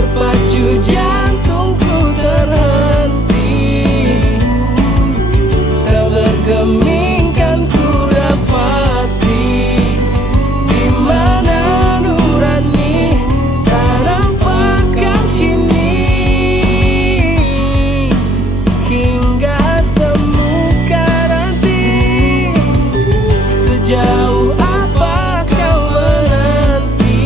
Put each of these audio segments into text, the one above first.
Terpacu jantungku terhenti, tak bergeming kan ku dapati. Di mana nurani tak nampakkan kini, hingga temukan nanti. Sejauh apa kau menanti,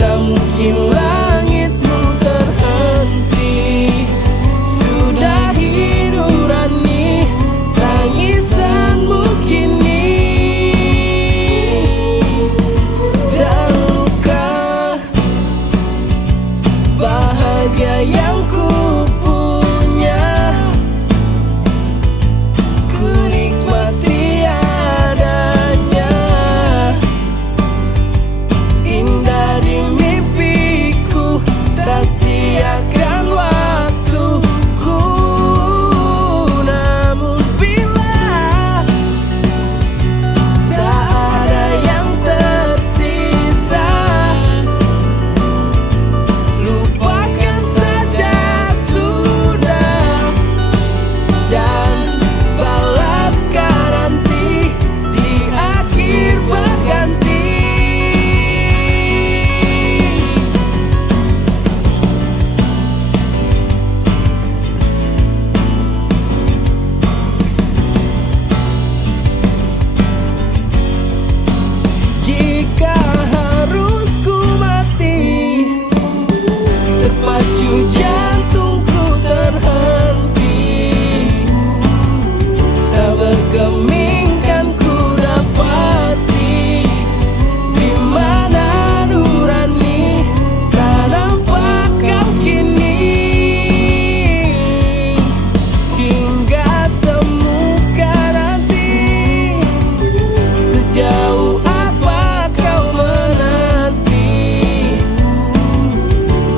tak mungkin langitmu terhenti. Sudahi nurani tangisanmu kini, dan luka bahagia yang ku punya, ku nikmati adanya. Indah di mimpiku, tak sia-siakan waktuku. Namun bila tak ada yang tersisa, lupakan saja sudah, dan balaskan nanti di akhir berganti. Jika harus ku mati, terpacu jantungku terhenti, tak bergeming kan ku dapati. Di mana nurani tak nampakkan kini, hingga temukan nanti. Sejauh apa kau menanti,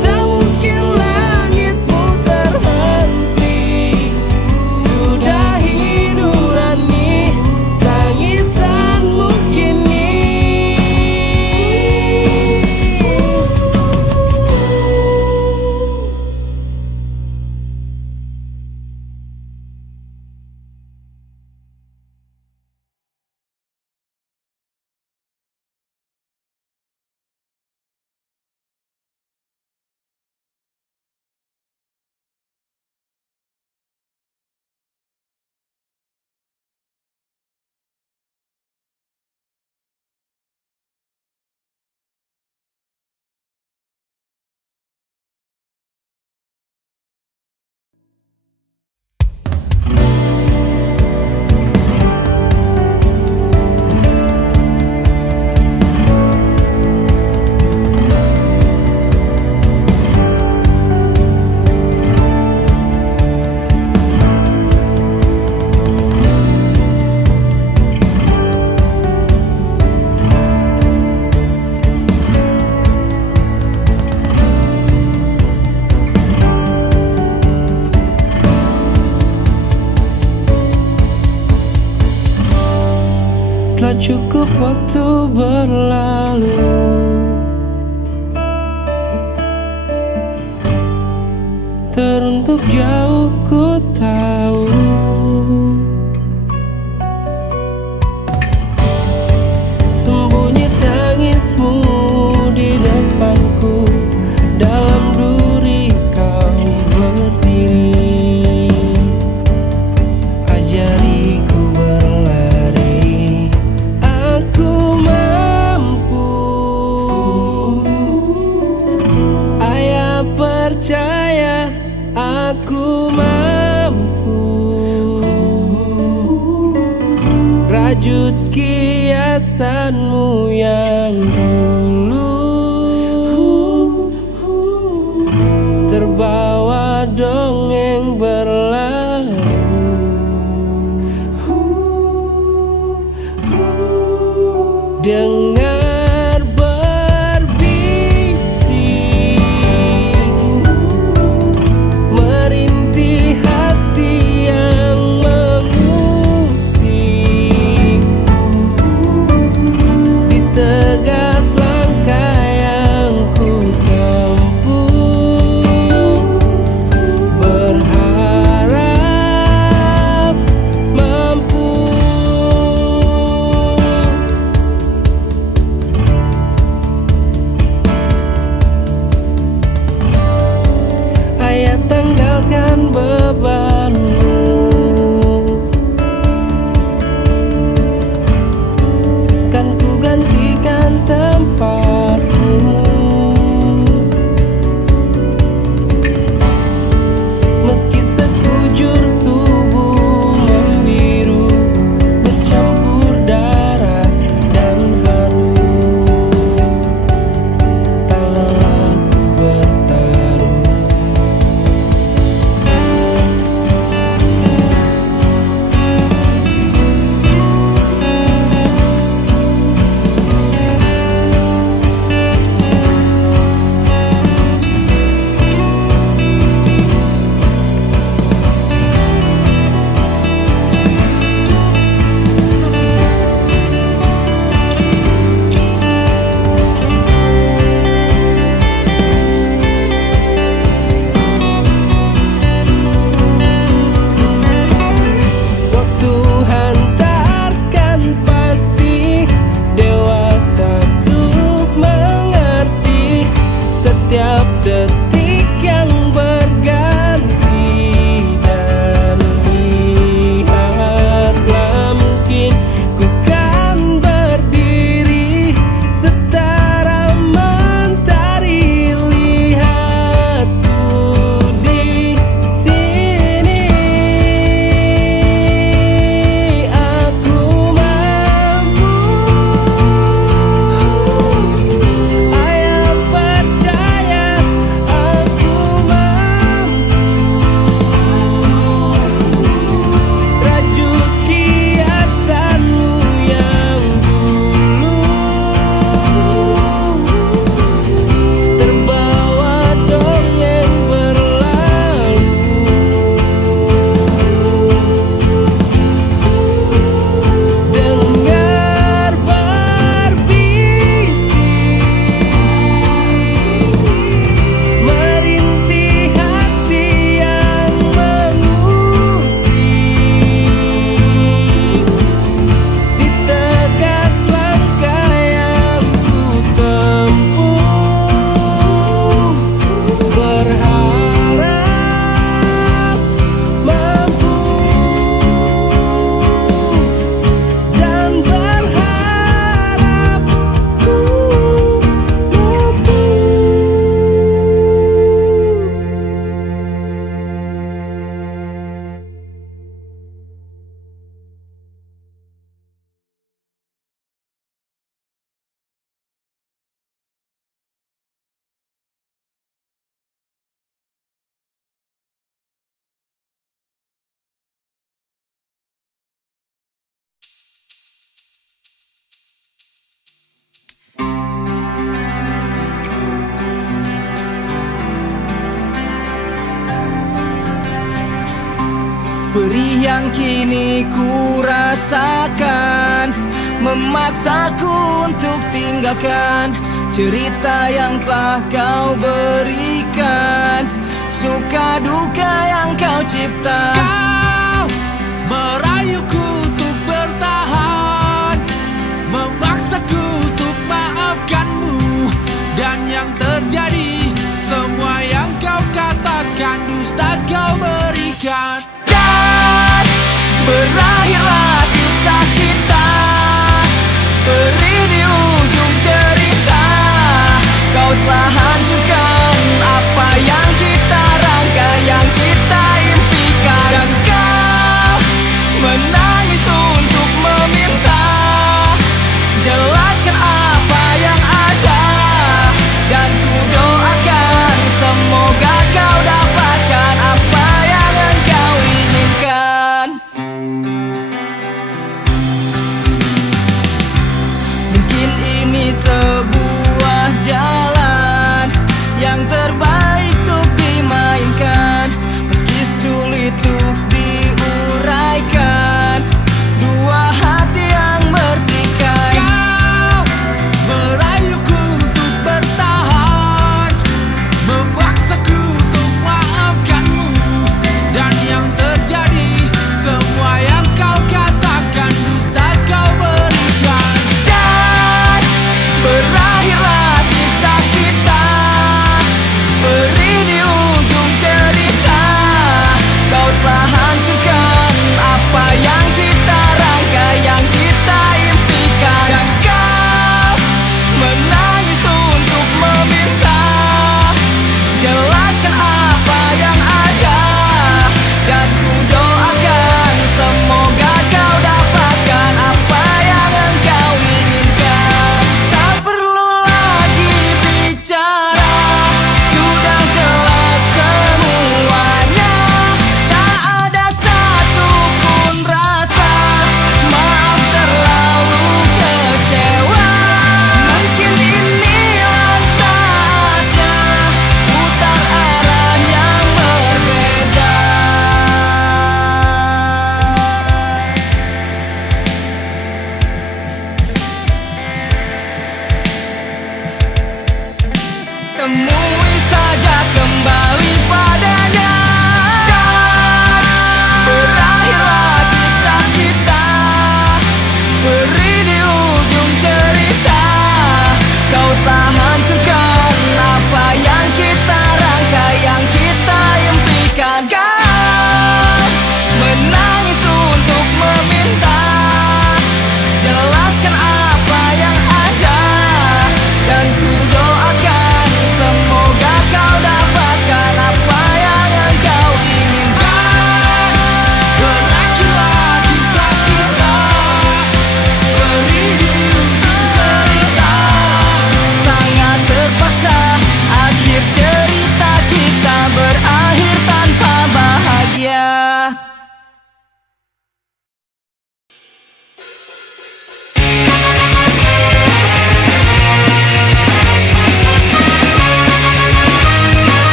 tak mungkin langitmu terhenti. Sudahi nurani tangisanmu kini. Telah cukup waktu berlalu, teruntuk jauh ku tahu. Sembunyi tangismu di depanku, dalam duri kau berdiri. Ajariku berlari, aku mampu. Ayah percaya, aku mampu. Rajut kiasanmu yang dulu, terbawa dongeng berlalu. Dengar berbisik, merintih hati yang mengusik. Ditegas tanggalkan bebanmu. Kan ku gantikan tempatmu. Meski sekujur tubuh membiru, bercampur darah dan haru, tak lelah ku bertaruh. Waktu hantarkan pasti dewasa untuk mengerti setiap detik yang berganti. Dan lihatlah, mungkin ku kan berdiri setara mentari. Lihatku di sini, aku mampu. Ayah percaya, aku mampu. Rajut kiasanmu yang dulu, terbawa dongeng berlalu. Dengar berbisik, merintih hati yang mengusik. Ditegas langkah yang ku tempuh, berharap mampu dan berharap ku mampu. Perih yang kini ku rasakan memaksaku untuk tinggalkan cerita yang telah kau berikan, suka duka yang kau cipta. Kau merayuku untuk bertahan, memaksaku untuk maafkanmu. Dan yang terjadi, semua yang kau katakan dusta kau berikan. Dan berakhirlah kisah kita, perih di ujung cerita. Kau telah hancurkan apa yang kita rangka, yang kita impikan. Dan kau menangis untuk meminta, jelaskan apa yang ada. Dan ku doa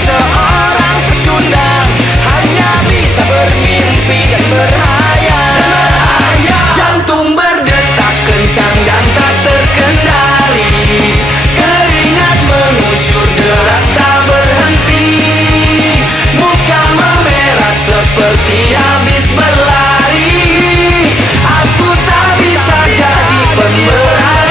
seorang pecundang hanya bisa bermimpi dan berhayal. Jantung berdetak kencang dan tak terkendali, keringat mengucur deras tak berhenti, muka memerah seperti habis berlari. Aku tak bisa jadi pemberani.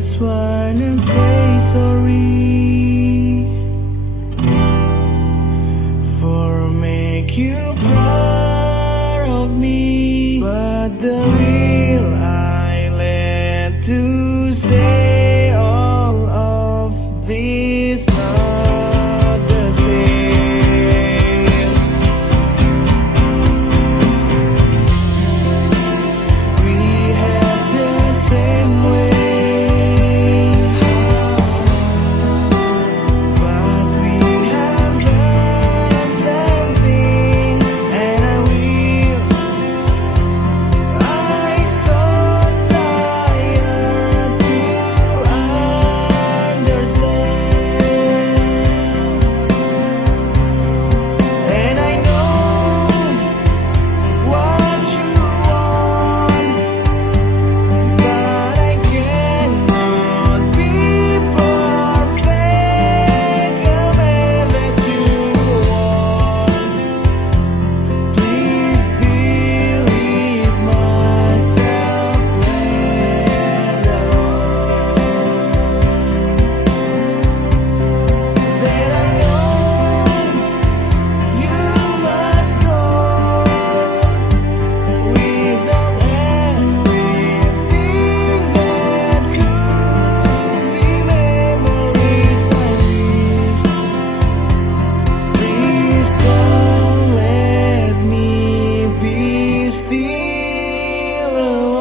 just wanna say sorry for make you proud of me, but the real I let to say all of this not the same. We have the same way, but we have learned something, and I so tired to understand, and I know what you want, but I cannot be perfect, a man that you want. Please believe myself later on, that I know you must go without everything that could be memories I wish. Please don't let me be still alone.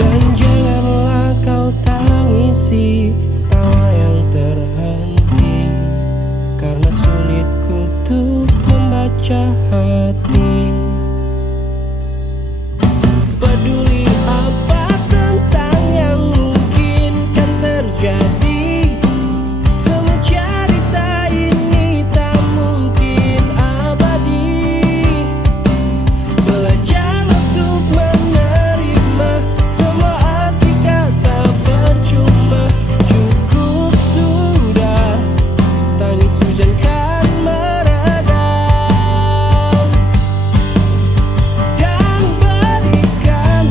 Dan janganlah kau tangisi tawa yang terhenti, karena sulitku untuk membaca hati. Peduli apa tentang yang mungkin kan terjadi, semua cerita ini tak mungkin abadi. Belajar untuk menerima semua arti kata percuma. Cukup sudah, tangis hujan kan meredam, dan berikan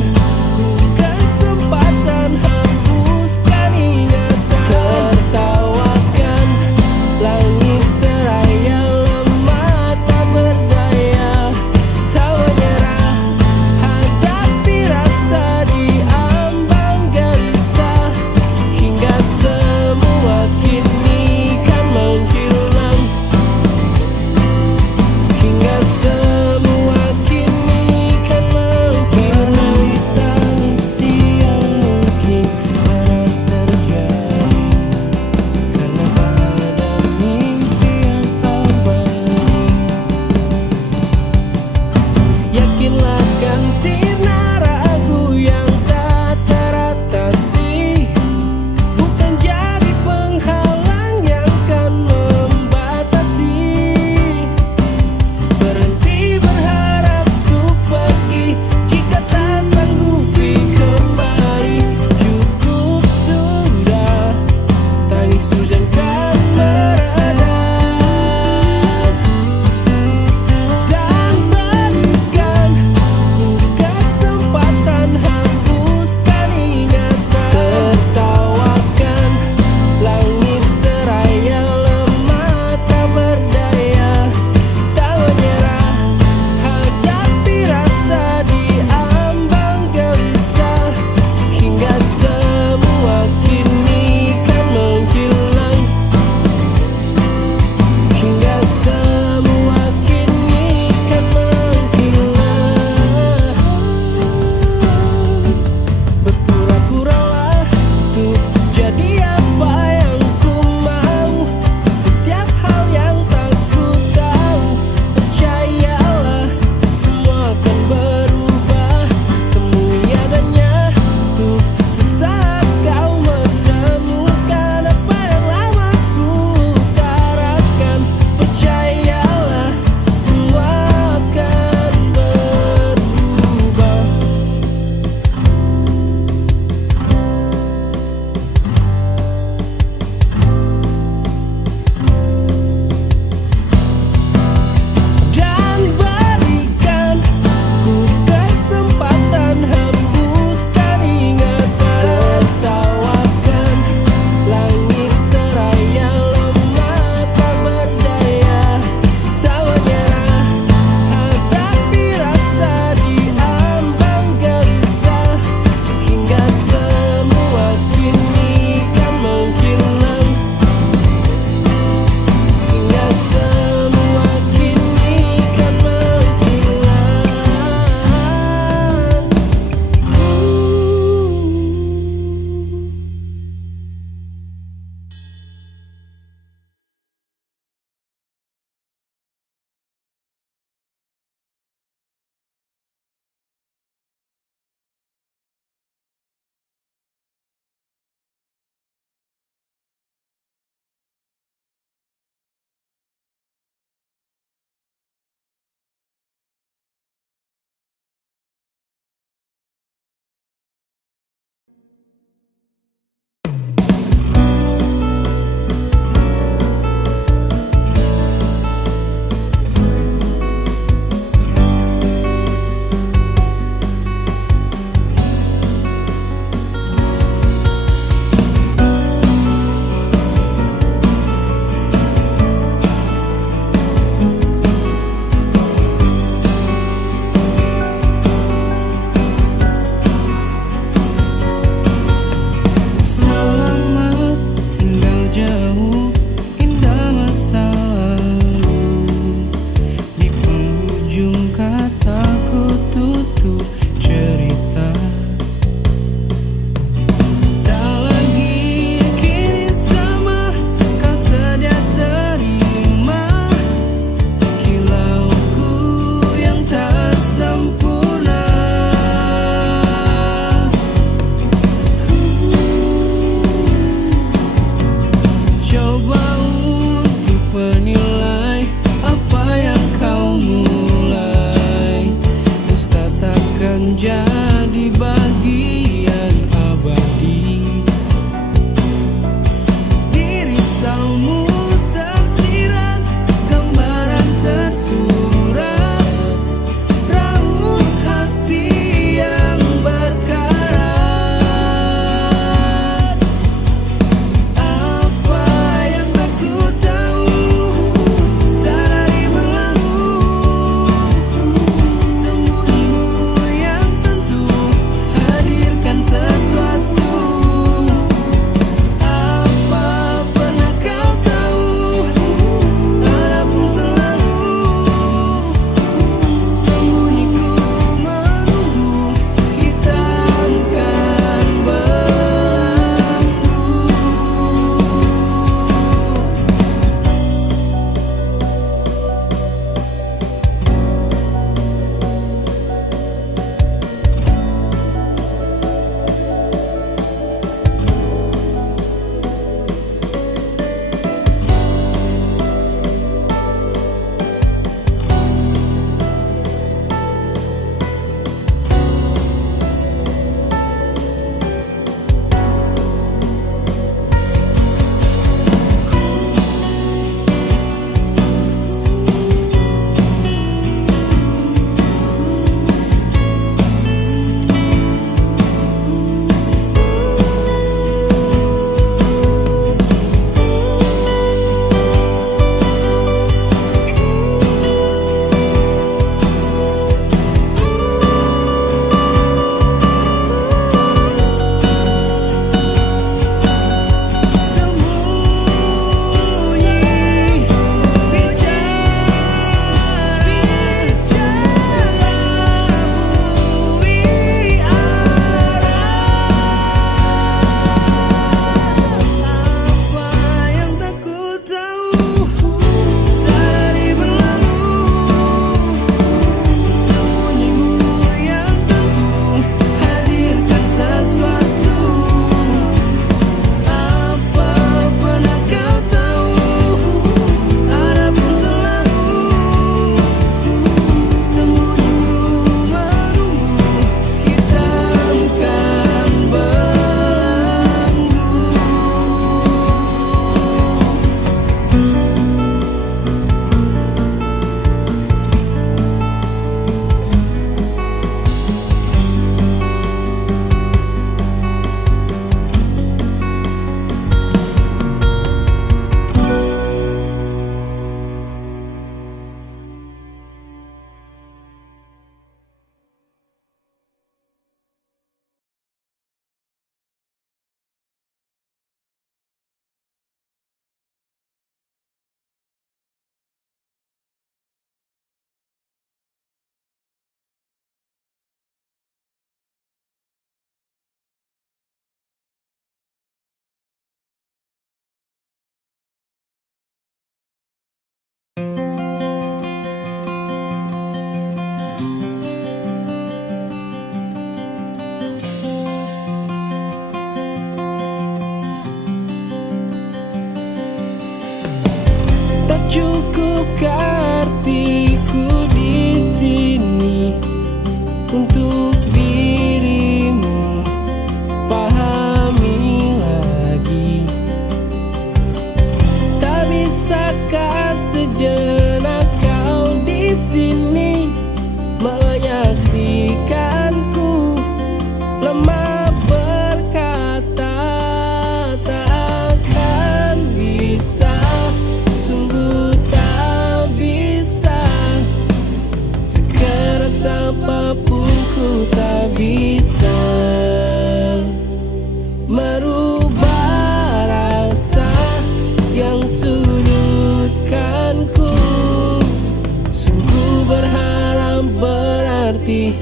berarti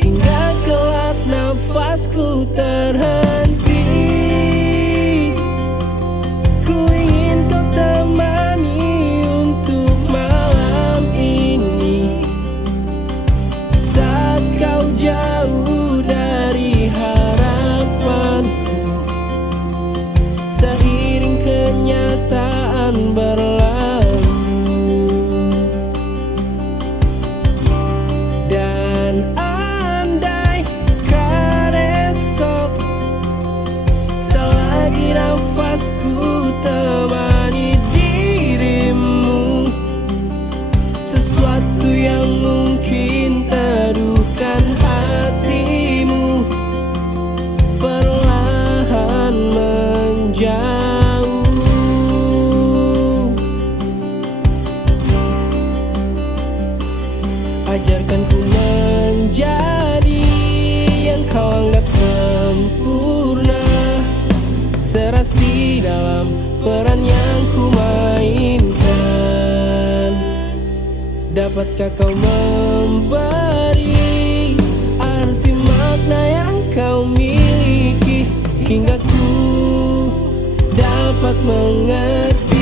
hingga kelak nafasku terhenti. Ku ingin kau temani untuk malam ini, saat kau jauh dari harapanku, seiring kenyataan berlalu. Dan andai kan esok tak lagi nafasku temani dirimu, sesuatu yang mungkin teduhkan hatimu perlahan menjauh. Ajarkan ku menjadi yang kau anggap sempurna, serasi dalam peran yang ku mainkan. Dapatkah kau memberi arti makna yang kau miliki, hingga ku dapat mengerti.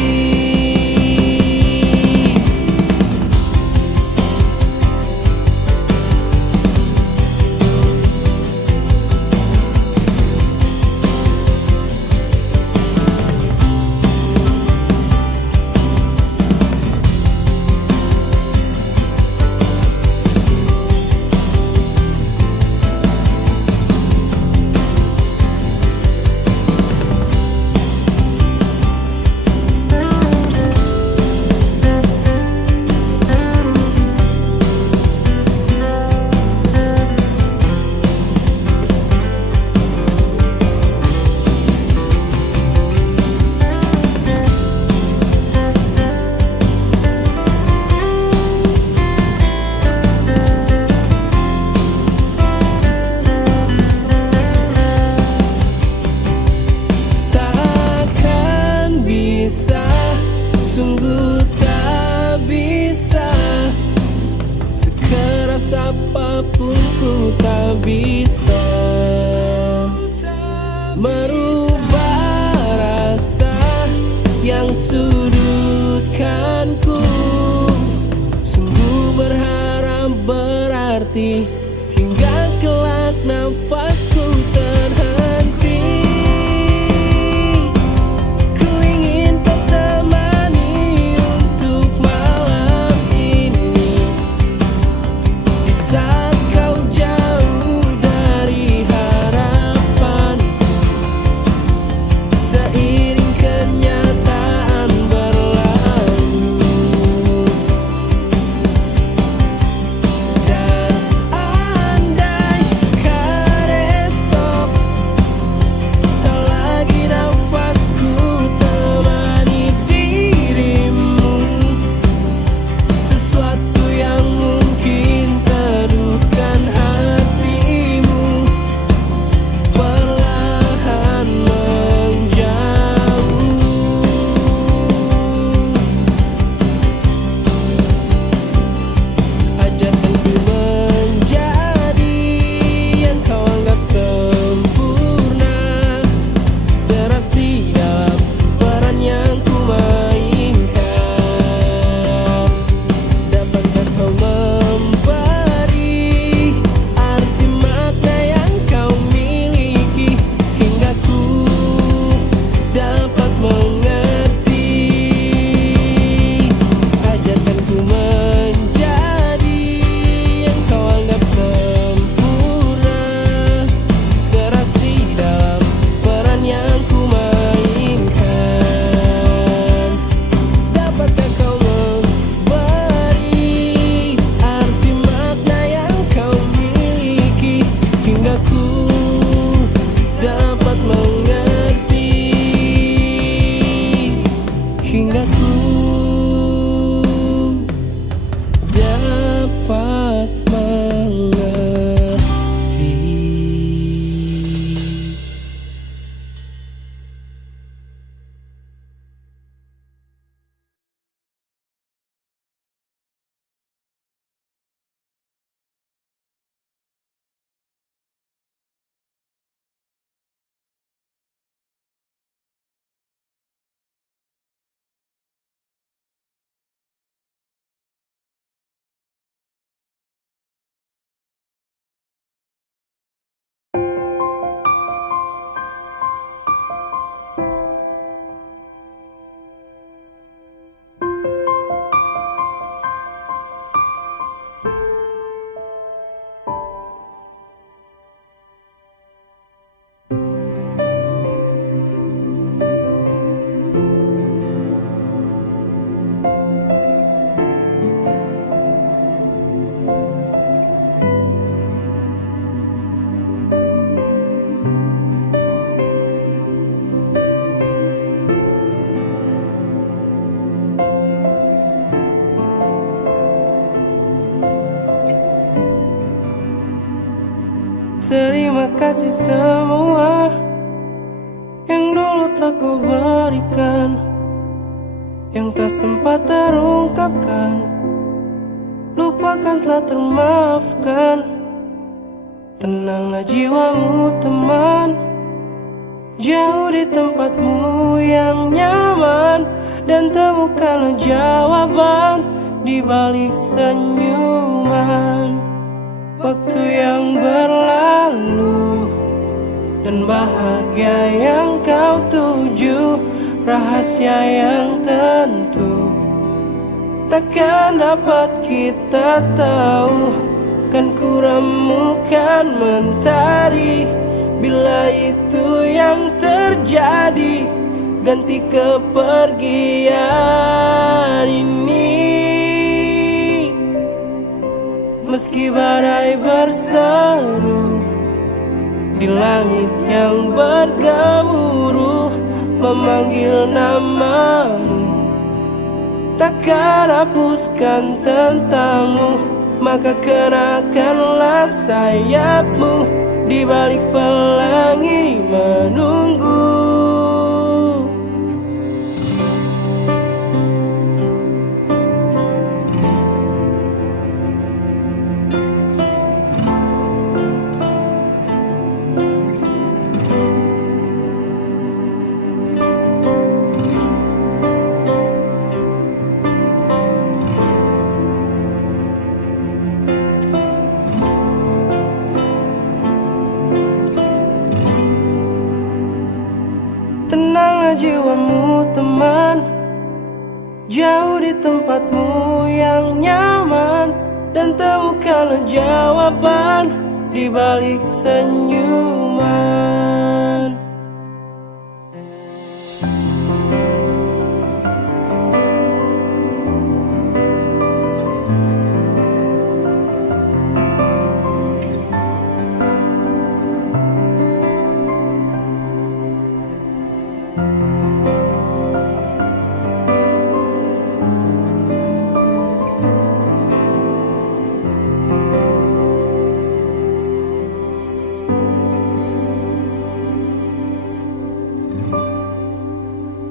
Sungguh tak bisa, sekeras apapun ku tak bisa merubah rasa yang sudutkanku. Sungguh berharap berarti hingga kelak nafasku terhenti. Saat kau jauh dari harapan, seiring kenyataan berlalu. Dan andai kan esok tak lagi nafasku temani dirimu, sesuatu yang mungkin teduhkan hatimu perlahan menjauh. Ajarkan ku menjadi yang kau anggap sempurna, serasi dalam peran yang ku mainkan. Dapatkah kau memberi arti makna yang kau miliki, hingga ku dapat mengerti. Ajarkan ku menjadi yang kau anggap sempurna, serasi dalam peran yang ku mainkan. Dapatkah kau memberi arti makna yang kau miliki, hingga ku dapat mengerti, hingga ku dapat Terima kasih semua yang dulu telah kau berikan, yang tak sempat terungkapkan. Lupakan telah termaafkan. Tenanglah jiwamu teman, jauh di tempatmu yang nyaman, dan temukanlah jawaban di balik senyuman. Waktu yang berlalu dan bahagia yang kau tuju, rahasia yang tentu takkan dapat kita tahu. Kan ku remukan mentari bila itu yang terjadi, ganti kepergian ini. Meski badai berseru di langit yang bergemuruh memanggil namamu, takkan hapuskan tentangmu. Maka kenakanlah sayapmu di balik pelangi menunggu. Tenanglah jiwamu teman, jauh di tempatmu yang nyaman, dan temukanlah jawaban di balik senyuman.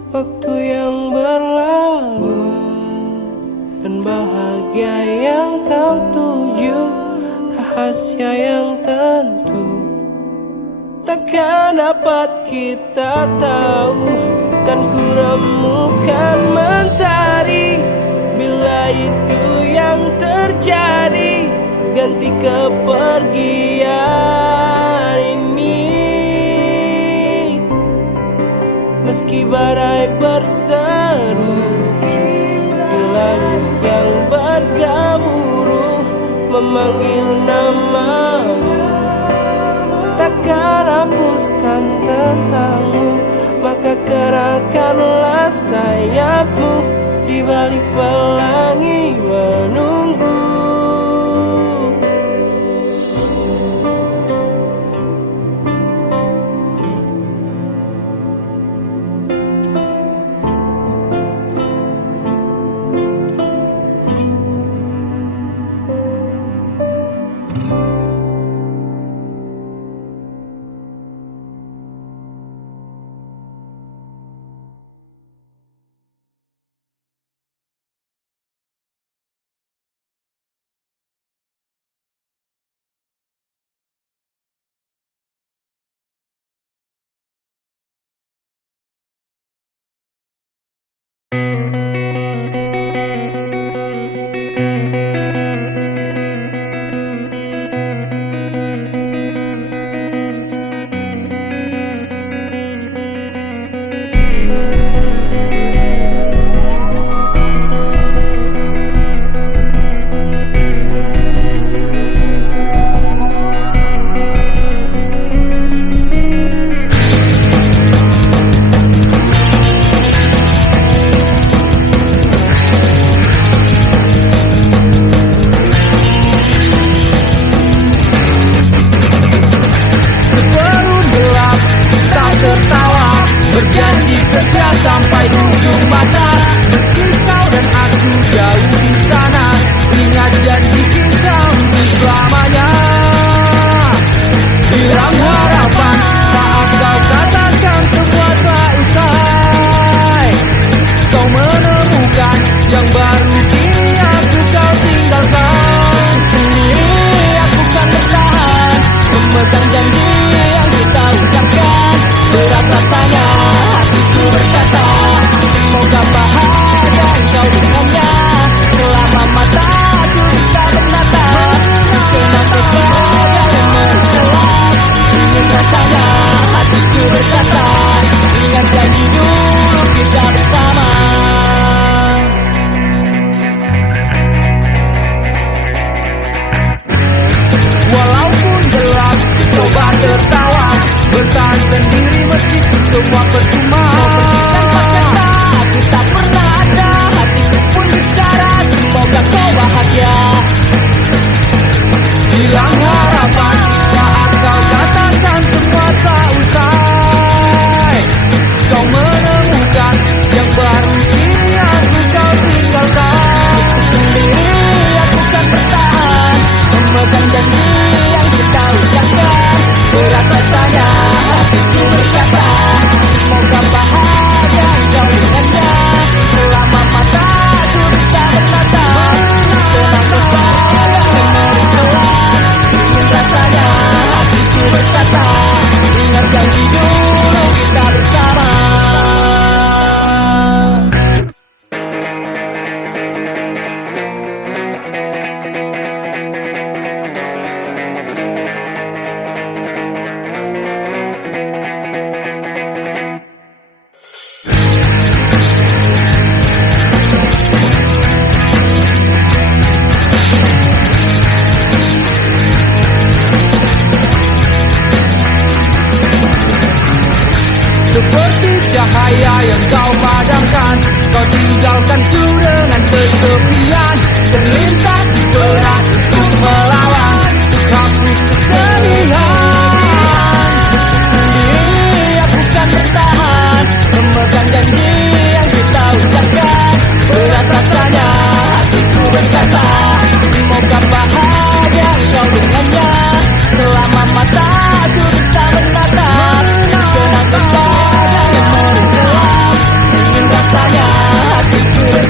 Waktu yang berlalu dan bahagia yang kau tuju, rahasia yang tentu takkan dapat kita tahu. Kan ku remukan mentari bila itu yang terjadi, ganti kepergian ini. Meski badai berseru di langit yang bergemuruh memanggil namamu, takkan hapuskan tentangmu. Maka kenakanlah sayapmu di balik pelangi menunggu. Kau tinggalkanku dengan kesepian, terlintas di benak untuk melawan, untuk hapus kesedihan. Meski sendiri aku kan bertahan, memegang janji yang kita ucapkan. Berat rasanya hatiku berkata, semoga bahagia engkau dengannya. Selama mataku bisa menatap, kenang pesta dan memori gelap, ingin rasanya hatiku berkata.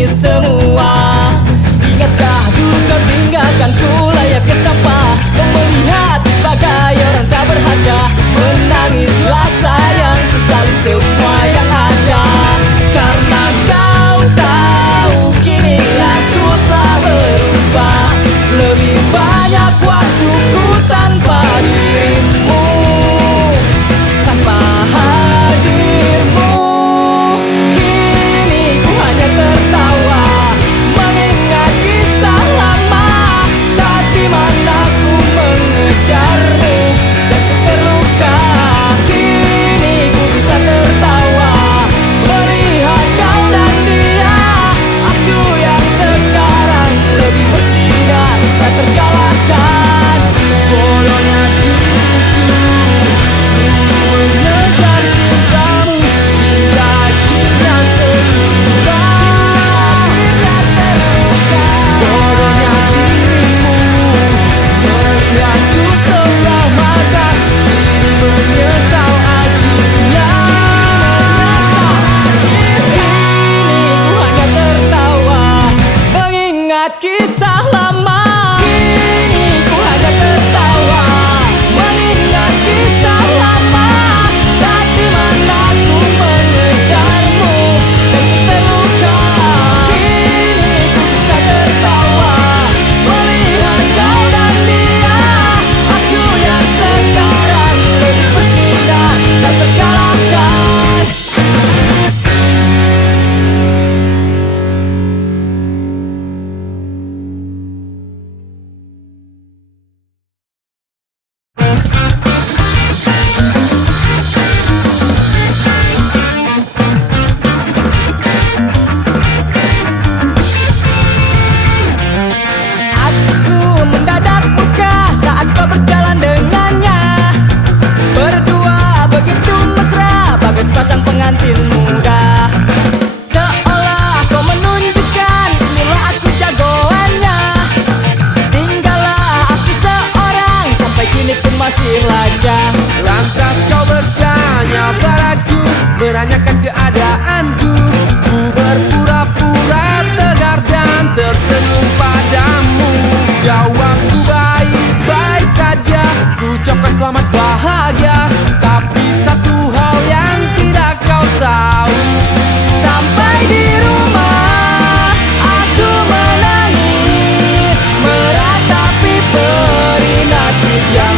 ini semua. Ingatkah dulu kau tinggalkan ku layaknya sampah, kau melihat sebagai orang tak berharga. Menangislah sayang, sesali semua yang ada. Karena kau tahu kini aku telah berubah. Lebih banyak waktuku tanpa dirimu, tanpa hadirmu. Kini ku hanya tertawa mengingat kisah lama, saat dimana ku mengejarmu dan ku terluka. Kini ku bisa tertawa melihat kau dan dia. Aku yang sekarang lebih bersinar tak terkalahkan. Bodohnya diriku dulu mengejar cintamu, hingga akhirnya terluka. Bodohnya dirimu melihatku sebelah mata, kini menyesal akhirnya. Kini ku hanya tertawa mengingat kisah lama. Kini ku hanya tertawa mengingat kisah lama, saat dimana ku mengejarmu dan ku terluka. Kini ku bisa tertawa melihat kau dan dia. Aku yang sekarang lebih bersinar tak terkalahkan. Aku mendadak buka saat kau berjalan dengannya. Berdua begitu mesra bagai sepasang pengantin muda. Seolah kau menunjukkan inilah aku jagoannya. Tinggallah aku seorang sampai kini pun masih lajang. Lantas kau bertanya padaku, menanyakan keadaanku. Ku berpura-pura tegar dan tersenyum padamu. Jawabku baik-baik saja, ku ucapkan selamat bahagia. Tapi satu hal yang tidak kau tahu, Sampai di rumah aku menangis meratapi peri nasib yang